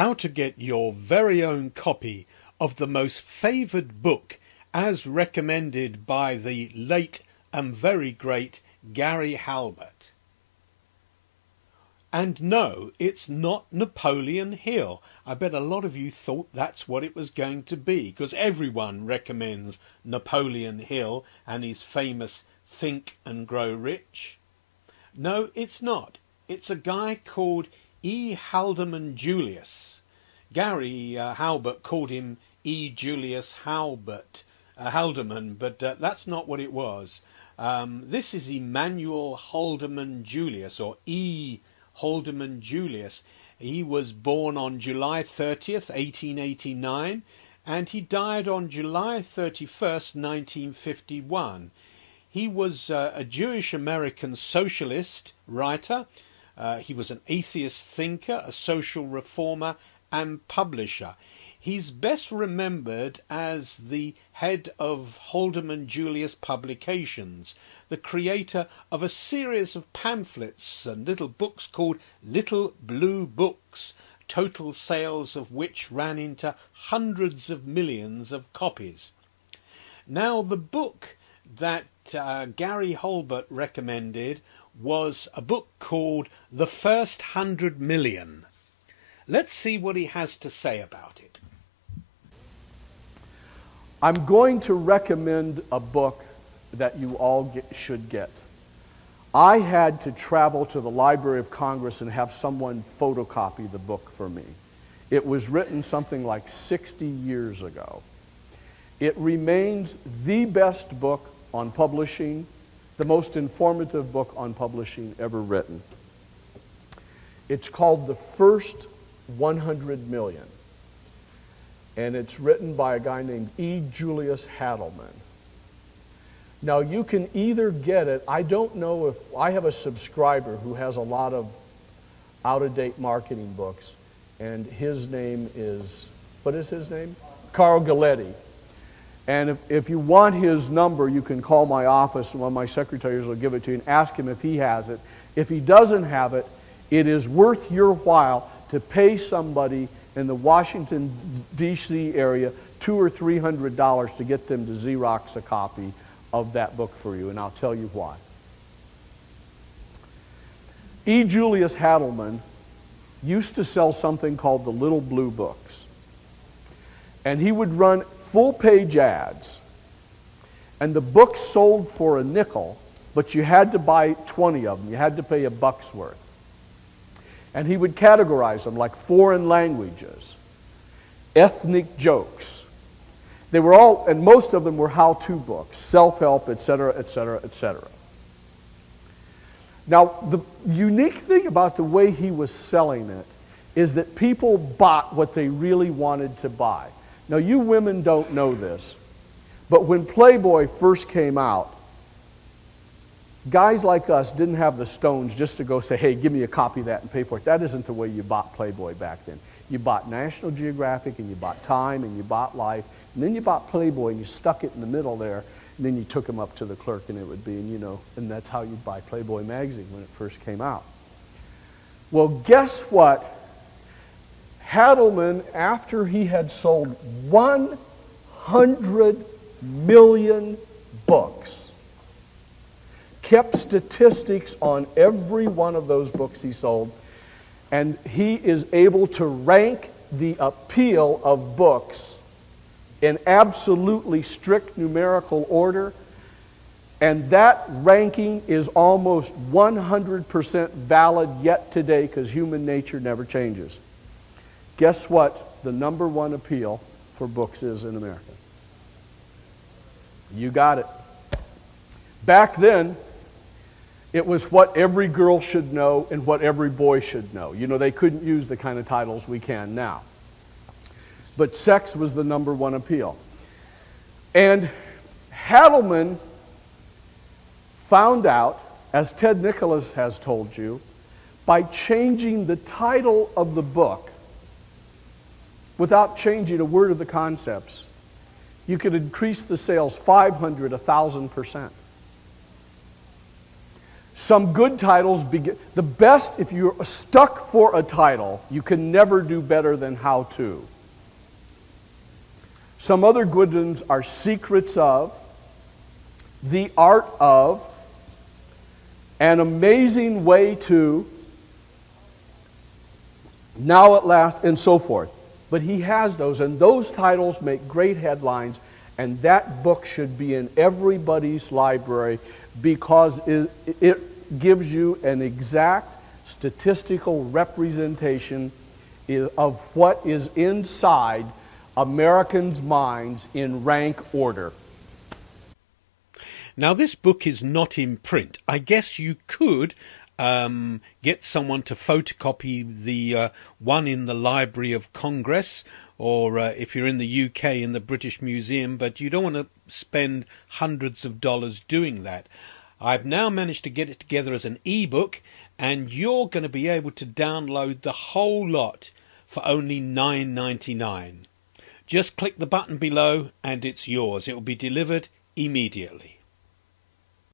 how to get your very own copy of the most favoured book as recommended by the late and very great Gary Halbert. And no, it's not Napoleon Hill. I bet a lot of you thought that's what it was going to be, because everyone recommends Napoleon Hill and his famous Think and Grow Rich. No, it's not. It's a guy called E. Haldeman-Julius. Gary Halbert called him E. Julius Halbert, Haldeman, but that's not what it was. This is Emmanuel Haldeman-Julius, or E. Haldeman-Julius. He was born on July 30th, 1889, and he died on July 31st, 1951. He was a Jewish-American socialist writer. He was an atheist thinker, a social reformer, and publisher. He's best remembered as the head of Haldeman-Julius Publications, the creator of a series of pamphlets and little books called Little Blue Books, total sales of which ran into hundreds of millions of copies. Now, the book that Gary Halbert recommended was a book called The First 100 Million. Let's see what he has to say about it. I'm going to recommend a book that you all should get. I had to travel to the Library of Congress and have someone photocopy the book for me. It was written something like 60 years ago. It remains the best book on publishing, the most informative book on publishing ever written. It's called The First 100 Million. And it's written by a guy named E. Julius Haldeman. Now, you can either get it, I don't know if, I have a subscriber who has a lot of out-of-date marketing books, and his name is, what is his name? Carl Galletti. And if you want his number, you can call my office, and one of my secretaries will give it to you, and ask him if he has it. If he doesn't have it, it is worth your while to pay somebody in the Washington, D.C. area $200 or $300 to get them to Xerox a copy of that book for you, and I'll tell you why. E. Julius Haldeman used to sell something called the Little Blue Books. And he would run full-page ads. And the books sold for a nickel, but you had to buy 20 of them. You had to pay $1 worth. And he would categorize them like foreign languages, ethnic jokes. They were all, and most of them were how-to books, self-help, etc., etc., etc. Now, the unique thing about the way he was selling it is that people bought what they really wanted to buy. Now, you women don't know this, but when Playboy first came out, guys like us didn't have the stones just to go say, hey, give me a copy of that and pay for it. That isn't the way you bought Playboy back then. You bought National Geographic, and you bought Time, and you bought Life, and then you bought Playboy, and you stuck it in the middle there, and then you took them up to the clerk, and it would be, and and that's how you'd buy Playboy magazine when it first came out. Well, guess what? Haldeman, after he had sold 100 million books, kept statistics on every one of those books he sold, and he is able to rank the appeal of books in absolutely strict numerical order, and that ranking is almost 100% valid yet today because human nature never changes. Guess what the number one appeal for books is in America? You got it. Back then, it was what every girl should know and what every boy should know. They couldn't use the kind of titles we can now. But sex was the number one appeal. And Haldeman found out, as Ted Nicholas has told you, by changing the title of the book without changing a word of the concepts, you could increase the sales 500, 1,000%. Some good titles begin. The best, if you're stuck for a title, you can never do better than How To. Some other good ones are Secrets of, The Art of, An Amazing Way To, Now at Last, and so forth. But he has those, and those titles make great headlines, and that book should be in everybody's library because it gives you an exact statistical representation of what is inside Americans' minds in rank order. Now, this book is not in print. I guess you could get someone to photocopy the one in the Library of Congress, or if you're in the UK, in the British Museum, but you don't want to spend hundreds of dollars doing that. I've now managed to get it together as an ebook, and you're going to be able to download the whole lot for only $9.99. Just click the button below and it's yours. It will be delivered immediately.